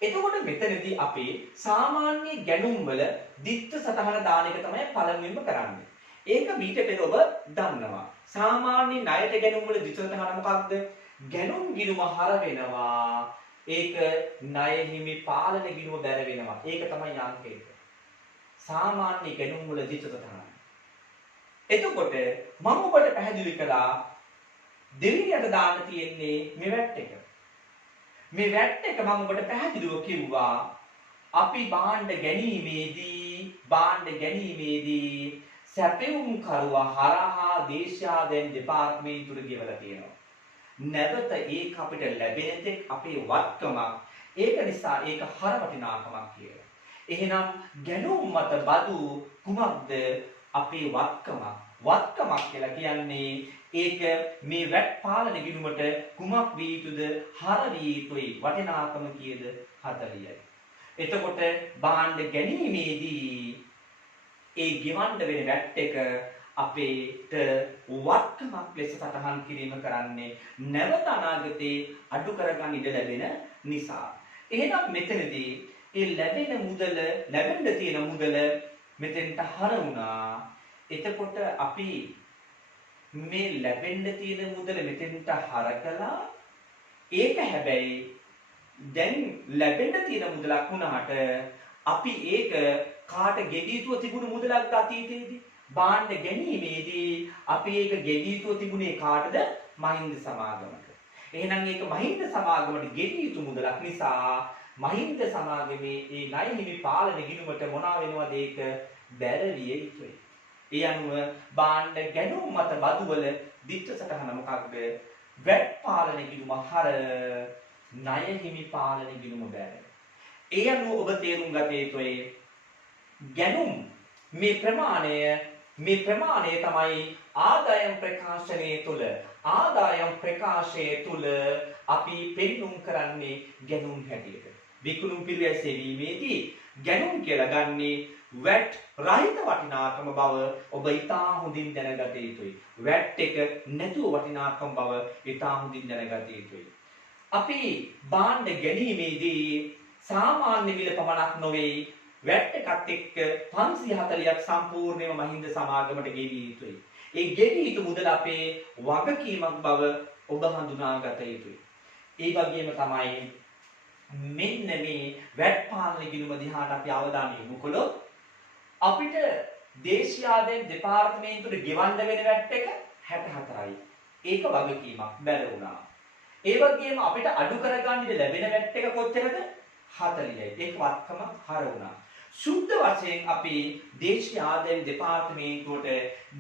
එතකොට මෙතනදී අපි සාමාන්‍ය ගැනුම් වල දිත්ත සටහන දාන එක තමයි පළමුවෙන්ම කරන්නේ. ඒක මීට පෙර ඔබ දන්නවා. සාමාන්‍ය ණයට ගැනුම් වල දිත්ත සටහන මොකක්ද? ගැනුම් ගිණුම හර වෙනවා. ඒක ණය හිමි පාලන ගිණුම බැර වෙනවා. ඒක තමයි අංක 1. සාමාන්‍ය ගැනුම් වල දිත්ත සටහන. එතකොට මම ඔබට පැහැදිලි කළා දෙවියන්ට දාන්න තියෙන්නේ මේ වැට් එක. මේ වැට් එක මම ඔබට පැහැදිලිව කිව්වා අපි භාණ්ඩ ගැනීමේදී සැපෙවුම් කරුවා හරහා දේශාදෙන් දෙපාර්තමේන්තුවට ගෙවලා තියෙනවා. නැවත ඒක අපිට ලැබෙන තෙක් අපේ වත්කමක්. ඒක නිසා ඒක හර වටිනාකමක් කියලා. එහෙනම් ගැනුම් මත බදු කුමක්ද? අපේ වත්කමක්. වත්කමක් කියලා කියන්නේ ඒක මේ වැට් පාලන ගිණුමට කුමක් වී යුතුද? හර වී යුතුයි. වටිනාකම කීයද? 40යි. එතකොට භාණ්ඩ ගැනීමේදී ඒ ගෙවන්න වෙන වැට් එක අපේට වත්කමක් ලෙස සටහන් කිරීම කරන්නේ නැවත අනාගතේ අඩු කරගන්න ඉඩ ලැබෙන නිසා. එහෙනම් මෙතනදී ඒ ලැබෙන්න තියෙන මුදල මෙතෙන්ට හර වුණා. එතකොට අපි මේ ලැබෙන්න තියෙන මුදල මෙතෙන්ට හර කළා. ඒක හැබැයි දැන් ලැබෙන්න තියෙන මුදලක් වුණාට අපි ඒක කාට ගෙවී යුතුව තිබුණු මුදලක් අතීතයේදී භාණ්ඩ ගැනීමේදී අපි ඒක ගෙවී යුතුව තිබුණේ කාටද? මහින්ද සමාගමට. එහෙනම් ඒක මහින්ද සමාගමට ගෙවී යුතු මුදලක් නිසා මහින්ද සමාගමේ ඒ ණය හිමි පාලන ගිණුමට මොනවා වෙනවද? ඒක බැරවිය යුතුයි. ඒ අනුව භාණ්ඩ ගැනුම් මත බදු වල දිත්ත සටහන මොකක්ද? වැට් පාලන ගිණුම හර ණය හිමි පාලන ගිණුම බැර. ඒ අනුව ඔබ තේරුම් ගත යුතුයි ගැනුම් මේ ප්‍රමාණය තමයි ආදායම් ප්‍රකාශනයේ තුල අපි පෙන්눔 කරන්නේ ගැනුම් හැටියට. විකුණුම් පිළිවෙල සෙවීමේදී ගැනුම් කියලා ගන්නේ වැට් රහිත වටිනාකම බව ඔබ ඉතා හොඳින් දැනගත යුතුයි. වැට් එක නැතුව වටිනාකම බව ඉතා හොඳින් දැනගත යුතුයි. අපි භාණ්ඩ ගැනීමේදී සාමාන්‍ය මිල පමණක් නොවේ වැට් එකත් එක්ක 540ක් සම්පූර්ණයෙන්ම මහින්ද සමාගමට ගෙවිය යුතුයි. ඒ ගෙවිය යුතු මුදල අපේ වගකීමක් බව ඔබ හඳුනාගත යුතුයි. ඒ වගේම තමයි මෙන්න මේ වැට් පාලන ගිණුම දිහාට අපි අවධානය යොමු කළොත් අපිට දේශීයාදෙන් දෙපාර්තමේන්තුවට ගෙවන්න වෙන වැට් එක 64යි. ඒක වගකීමක් බැල වුණා. ඒ වගේම අපිට අඩු කරගන්න ලැබෙන වැට් එක කොච්චරද? 40යි. ඒක වත්කම හර වුණා. සුද්ධ වශයෙන් අපි දේශීය ආදායම් දෙපාර්තමේන්තුවට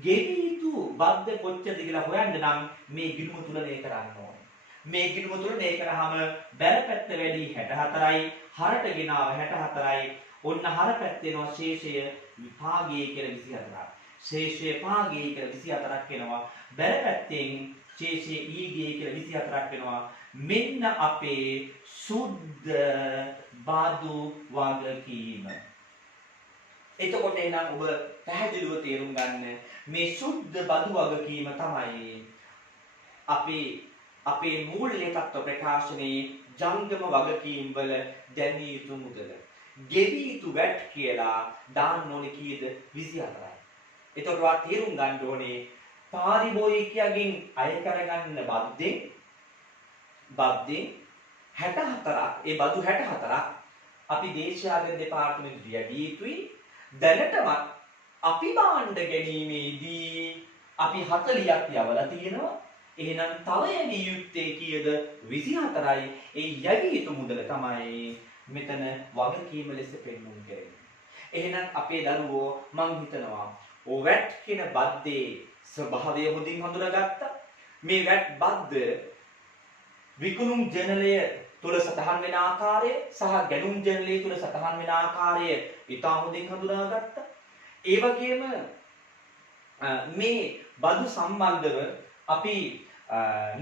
ගෙවී යුතු බද්ද කොච්චරද කියලා හොයන්න නම් මේ ගිණුම තුලනය කරන්න ඕනේ. මේ ගිණුම තුලනය කරාම බැල පැත්ත වැඩි 64යි, හරට ගෙනාව 64යි. ඔන්න හර පැත්තේ එනවා ශේෂය විභාගයේ කියලා 24ක්. ශේෂය භාගයේ කියලා 24ක් එනවා. බැල පැත්තෙන් ශේෂය ඊගේ කියලා 24ක් වෙනවා. මෙන්න අපේ සුද්ධ බදු වගකීම. එතකොට එහෙනම් ඔබ පැහැදිලිව තේරුම් ගන්න මේ සුද්ධ බදු වගකීම තමයි අපේ මූල්‍ය තත්ත්ව ප්‍රකාශනයේ ජංගම වගකීම් වල දැමිය යුතු මුදල. ගෙවී යුතු වැට් කියලා දාන්න ඕනේ කීයද? 24යි. එතකොට වා තේරුම් ගන්න ඕනේ පාරිභෝගිකයන්ගෙන් අය කරගන්න බද්දෙන් 64ක් ඒ බදු 64ක් අපි දේශීය දෙපාර්තමේන්තුවට යැවිය යුතුයි. දැනටමත් අපි භාණ්ඩ ගැනීමේදී අපි 40ක් යවලා තියෙනවා. එහෙනම් තව යැවිය යුත්තේ කීයද? 24යි. ඒ යැවිය යුතු මුදල තමයි මෙතන වගකීම ලෙස පෙන්වුම් කරන්නේ. එහෙනම් අපේ දරුවෝ මං හිතනවා VAT කියන බද්දේ ස්වභාවය හොඳින් හඳුනාගත්තා. මේ VAT බද්ද විකුණුම් ජර්නලය තුල සටහන් වෙන ආකාරය සහ ගැනුම් ජර්නලය තුල සටහන් වෙන ආකාරය ඉතා හොඳින් හඳුනාගත්තා. ඒ වගේම මේ බදු සම්බන්ධව අපි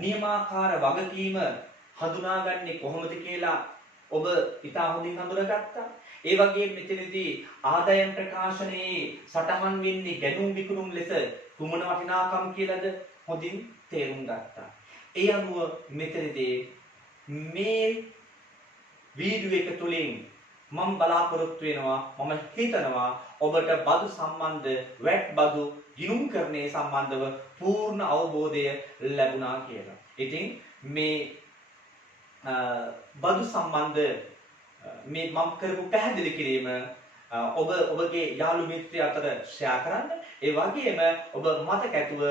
නියමාකාර වගකීම හඳුනාගන්නේ කොහොමද කියලා ඔබ ඉතා හොඳින් හඳුනාගත්තා. ඒ වගේම මෙතනදී ආදායම් ප්‍රකාශනයේ සටහන් වෙන්නේ ගැනුම් විකුණුම් ලෙස කුමන වටිනාකම් කියලාද හොඳින් තේරුම් ගත්තා. ඒ අනුව මෙතනදී මේ වීඩියෝ එක තුලින් මම බලාපොරොත්තු වෙනවා මම හිතනවා ඔබට බදු සම්බන්ධ VAT බදු ගිණුම්කරණය සම්බන්ධව පූර්ණ අවබෝධය ලැබුණා කියලා. ඉතින් මේ බදු සම්බන්ධ මේ මම කරපු පැහැදිලි කිරීම ඔබ ඔබගේ යාළු මිත්‍රය අතර ෂෙයා කරන්න. ඒ වගේම ඔබ මතක ඇතුව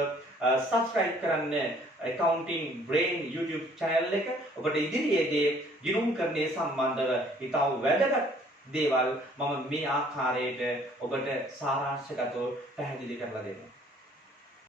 subscribe කරන්න accounting brain YouTube channel එක. ඔබට ඉදිරියේදී ගිණුම්කරණය සම්බන්ධව ඉතාම වැදගත් දේවල් මම මේ ආකාරයට ඔබට සාරාංශගතව පැහැදිලි කරලා දෙනවා.